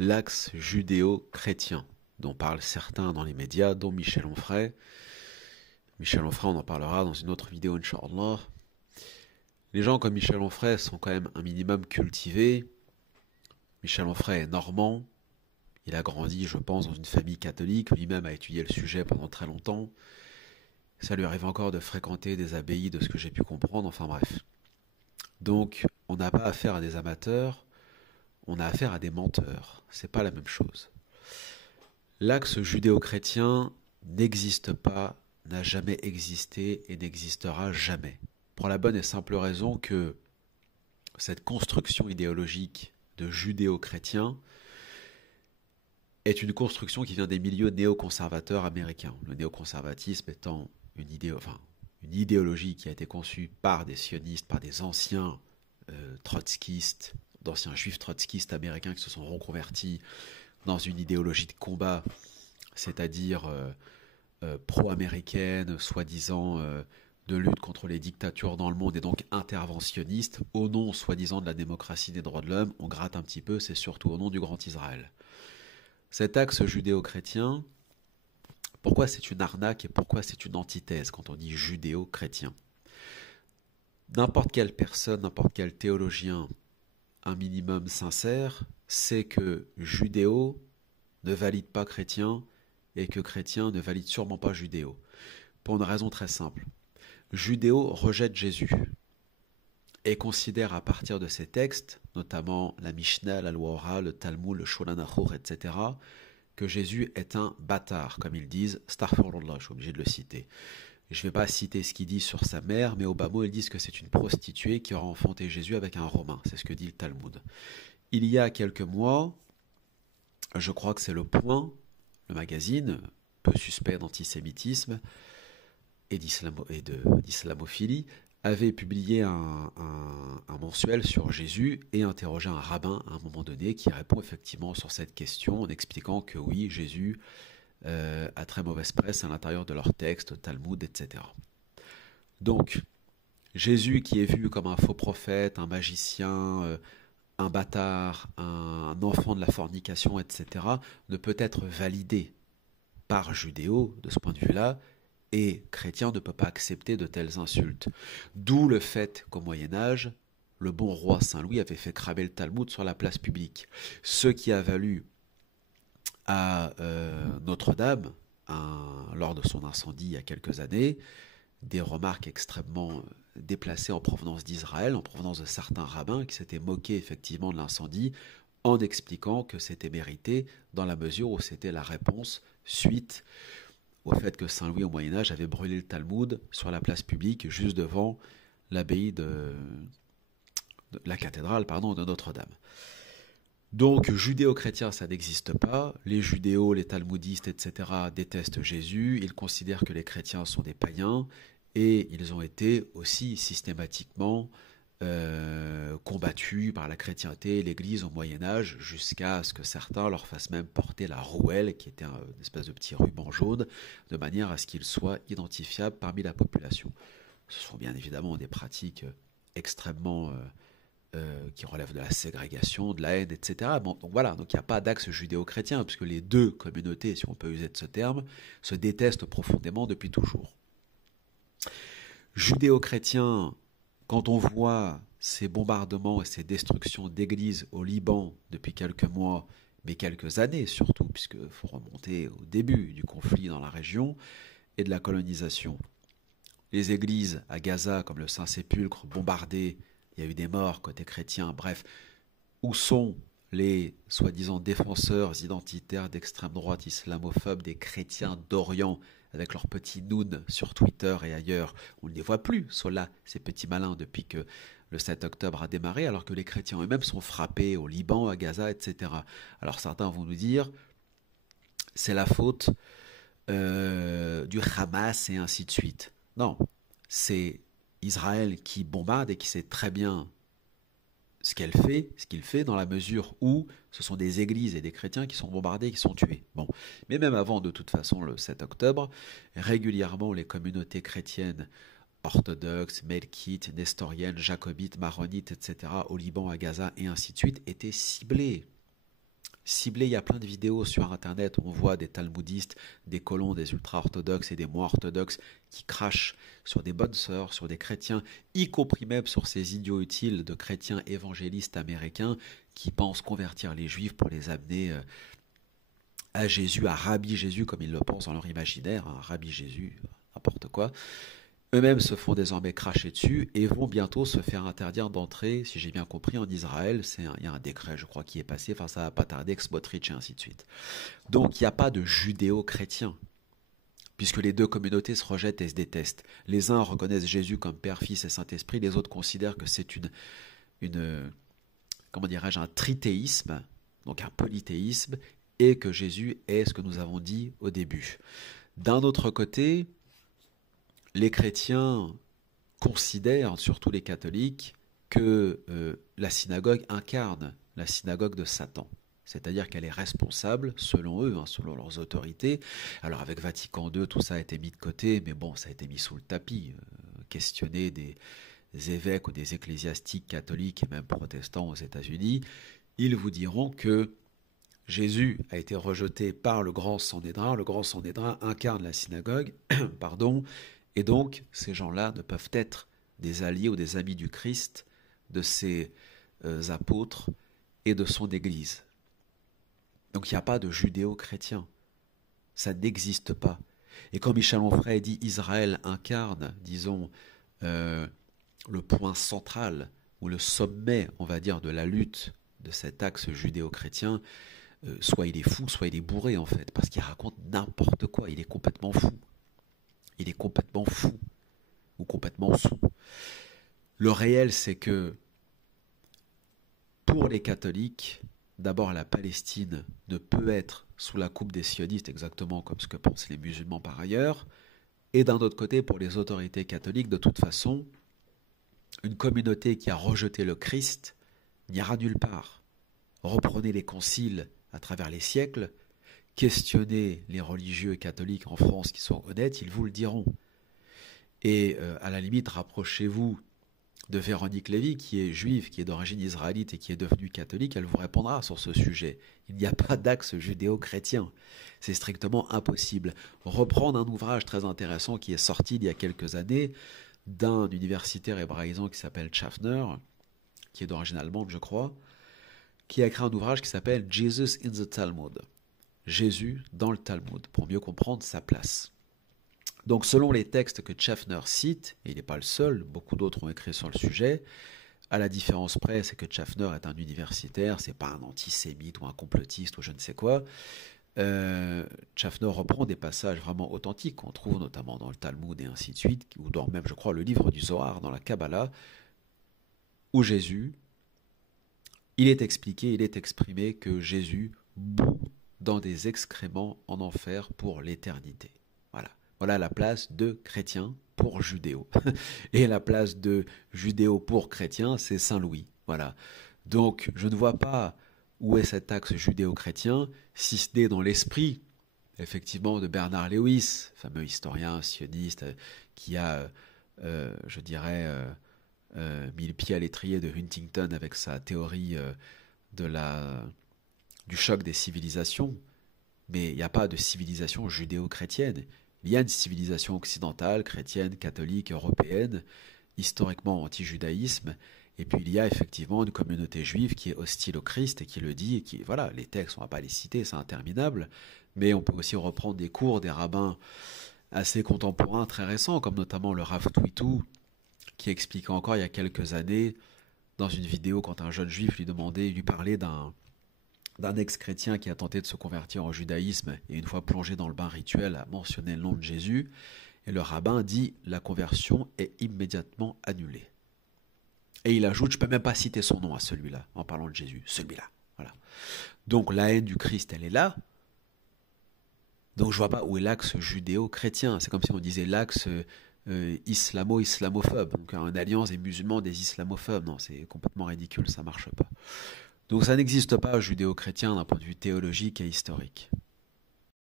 l'axe judéo-chrétien, dont parlent certains dans les médias, dont Michel Onfray. Michel Onfray, on en parlera dans une autre vidéo, Inch'Allah. Les gens comme Michel Onfray sont quand même un minimum cultivés. Michel Onfray est normand. Il a grandi, je pense, dans une famille catholique. Lui-même a étudié le sujet pendant très longtemps. Ça lui arrive encore de fréquenter des abbayes, de ce que j'ai pu comprendre. Enfin bref. Donc, on n'a pas affaire à des amateurs. On a affaire à des menteurs. C'est pas la même chose. L'axe judéo-chrétien n'existe pas, n'a jamais existé et n'existera jamais. Pour la bonne et simple raison que cette construction idéologique de judéo-chrétien est une construction qui vient des milieux néoconservateurs américains. Le néoconservatisme étant une idéologie qui a été conçue par des sionistes, par des anciens trotskistes, d'anciens juifs trotskistes américains qui se sont reconvertis dans une idéologie de combat, c'est-à-dire pro-américaine, soi-disant de lutte contre les dictatures dans le monde et donc interventionniste, au nom soi-disant de la démocratie des droits de l'homme. On gratte un petit peu, c'est surtout au nom du Grand Israël. Cet axe judéo-chrétien, pourquoi c'est une arnaque et pourquoi c'est une antithèse quand on dit judéo-chrétien? N'importe quelle personne, n'importe quel théologien, un minimum sincère, sait que judéo ne valide pas chrétien et que chrétien ne valide sûrement pas judéo. Pour une raison très simple. Judéo rejette Jésus et considère à partir de ces textes, notamment la Mishnah, la loi orale, le Talmud, le Shulchan Aruch, etc., que Jésus est un bâtard, comme ils disent. Astaghfirullah, je suis obligé de le citer. Je ne vais pas citer ce qu'il dit sur sa mère, mais au bas mot, ils disent que c'est une prostituée qui aura enfanté Jésus avec un Romain. C'est ce que dit le Talmud. Il y a quelques mois, je crois que c'est Le Point, le magazine, peu suspect d'antisémitisme et d'islamophilie, avait publié un mensuel sur Jésus et interrogé un rabbin à un moment donné qui répond effectivement sur cette question en expliquant que oui, Jésus a très mauvaise presse à l'intérieur de leur texte, Talmud, etc. Donc, Jésus qui est vu comme un faux prophète, un magicien, un bâtard, un enfant de la fornication, etc., ne peut être validé par judéo de ce point de vue-là, et chrétien ne peut pas accepter de telles insultes. D'où le fait qu'au Moyen-Âge, le bon roi Saint-Louis avait fait cramer le Talmud sur la place publique. Ce qui a valu à Notre-Dame, lors de son incendie il y a quelques années, des remarques extrêmement déplacées en provenance d'Israël, en provenance de certains rabbins qui s'étaient moqués effectivement de l'incendie, en expliquant que c'était mérité dans la mesure où c'était la réponse suite au fait que Saint-Louis au Moyen-Âge avait brûlé le Talmud sur la place publique juste devant l'abbaye de la cathédrale de Notre-Dame. Donc judéo-chrétien ça n'existe pas, les judéos, les talmudistes, etc. détestent Jésus, ils considèrent que les chrétiens sont des païens et ils ont été aussi systématiquement combattus par la chrétienté et l'Église au Moyen-Âge jusqu'à ce que certains leur fassent même porter la rouelle, qui était une espèce de petit ruban jaune, de manière à ce qu'ils soient identifiables parmi la population. Ce sont bien évidemment des pratiques extrêmement qui relèvent de la ségrégation, de la haine, etc. Bon, donc voilà, donc il n'y a pas d'axe judéo-chrétien, puisque les deux communautés, si on peut user de ce terme, se détestent profondément depuis toujours. Judéo-chrétien, quand on voit ces bombardements et ces destructions d'églises au Liban depuis quelques mois, mais quelques années surtout, puisqu'il faut remonter au début du conflit dans la région et de la colonisation. Les églises à Gaza, comme le Saint-Sépulcre, bombardées, il y a eu des morts côté chrétien, bref. Où sont les soi-disant défenseurs identitaires d'extrême droite islamophobes des chrétiens d'Orient avec leurs petits nouns sur Twitter et ailleurs? On ne les voit plus, ceux-là, ces petits malins, depuis que le 7 octobre a démarré, alors que les chrétiens eux-mêmes sont frappés au Liban, à Gaza, etc. Alors certains vont nous dire, c'est la faute du Hamas et ainsi de suite. Non, c'est Israël qui bombarde et qui sait très bien ce qu'il fait dans la mesure où ce sont des églises et des chrétiens qui sont bombardés et qui sont tués. Bon. Mais même avant, de toute façon, le 7 octobre, régulièrement les communautés chrétiennes orthodoxes, melkites, nestoriennes, jacobites, maronites, etc., au Liban, à Gaza et ainsi de suite, étaient ciblées. ciblé. Il y a plein de vidéos sur Internet où on voit des talmudistes, des colons, des ultra-orthodoxes et des moins orthodoxes qui crachent sur des bonnes sœurs, sur des chrétiens, y compris même sur ces idiots utiles de chrétiens évangélistes américains qui pensent convertir les juifs pour les amener à Jésus, à Rabbi Jésus, comme ils le pensent dans leur imaginaire, hein, Rabbi Jésus, n'importe quoi. Eux-mêmes se font désormais cracher dessus et vont bientôt se faire interdire d'entrer, si j'ai bien compris, en Israël. Il y a un décret, je crois, qui est passé, enfin ça va pas tarder, ex-Smotrich et ainsi de suite. Donc il n'y a pas de judéo-chrétien, puisque les deux communautés se rejettent et se détestent. Les uns reconnaissent Jésus comme Père, Fils et Saint-Esprit, les autres considèrent que c'est comment dirais-je, un trithéisme, donc un polythéisme, et que Jésus est ce que nous avons dit au début. D'un autre côté, les chrétiens considèrent, surtout les catholiques, que la synagogue incarne la synagogue de Satan. C'est-à-dire qu'elle est responsable, selon eux, hein, selon leurs autorités. Alors avec Vatican II, tout ça a été mis de côté, mais bon, ça a été mis sous le tapis. Questionner des évêques ou des ecclésiastiques catholiques et même protestants aux États-Unis, ils vous diront que Jésus a été rejeté par le grand Sanhédrin. Le grand Sanhédrin incarne la synagogue, pardon, et donc ces gens-là ne peuvent être des alliés ou des amis du Christ, de ses apôtres et de son Église. Donc il n'y a pas de judéo-chrétien. Ça n'existe pas. Et quand Michel Onfray dit Israël incarne, disons, le point central ou le sommet, on va dire, de la lutte de cet axe judéo-chrétien, soit il est fou, soit il est bourré en fait, parce qu'il raconte n'importe quoi, il est complètement fou. Il est complètement fou, ou complètement sous. Le réel, c'est que pour les catholiques, d'abord la Palestine ne peut être sous la coupe des sionistes, exactement comme ce que pensent les musulmans par ailleurs, et d'un autre côté, pour les autorités catholiques, de toute façon, une communauté qui a rejeté le Christ n'ira nulle part. Reprenez les conciles à travers les siècles, questionnez les religieux catholiques en France qui sont honnêtes, ils vous le diront. Et à la limite, rapprochez-vous de Véronique Lévy, qui est juive, qui est d'origine israélite et qui est devenue catholique, elle vous répondra sur ce sujet. Il n'y a pas d'axe judéo-chrétien. C'est strictement impossible. Reprendre un ouvrage très intéressant qui est sorti il y a quelques années d'un universitaire hébraïsant qui s'appelle Schaffner, qui est d'origine allemande, je crois, qui a écrit un ouvrage qui s'appelle Jesus in the Talmud. Jésus dans le Talmud, pour mieux comprendre sa place. Donc selon les textes que Schaffner cite, et il n'est pas le seul, beaucoup d'autres ont écrit sur le sujet, à la différence près, c'est que Schaffner est un universitaire, c'est pas un antisémite ou un complotiste ou je ne sais quoi. Schaffner reprend des passages vraiment authentiques qu'on trouve notamment dans le Talmud et ainsi de suite, ou dans même, je crois, le livre du Zohar, dans la Kabbalah, où Jésus, il est expliqué, il est exprimé que Jésus bout dans des excréments en enfer pour l'éternité. Voilà. Voilà la place de chrétien pour judéo. Et la place de judéo pour chrétien, c'est Saint Louis. Voilà. Donc, je ne vois pas où est cet axe judéo-chrétien, si ce n'est dans l'esprit, effectivement, de Bernard Lewis, fameux historien sioniste, qui a, je dirais, mis le pied à l'étrier de Huntington avec sa théorie du choc des civilisations. Mais il n'y a pas de civilisation judéo-chrétienne. Il y a une civilisation occidentale, chrétienne, catholique, européenne, historiquement anti-judaïsme, et puis il y a effectivement une communauté juive qui est hostile au Christ et qui le dit, et qui, voilà, les textes, on ne va pas les citer, c'est interminable, mais on peut aussi reprendre des cours des rabbins assez contemporains, très récents, comme notamment le Rav Twitou, qui expliquait encore il y a quelques années, dans une vidéo, quand un jeune juif lui parlait d'un ex-chrétien qui a tenté de se convertir au judaïsme et une fois plongé dans le bain rituel a mentionné le nom de Jésus, et le rabbin dit « la conversion est immédiatement annulée ». Et il ajoute « je ne peux même pas citer son nom à celui-là en parlant de Jésus, celui-là ». Voilà. Donc la haine du Christ, elle est là. Donc je ne vois pas où est l'axe judéo-chrétien. C'est comme si on disait l'axe islamo-islamophobe, donc une alliance des musulmans, des islamophobes. Non, c'est complètement ridicule, ça ne marche pas. Donc ça n'existe pas judéo-chrétien d'un point de vue théologique et historique.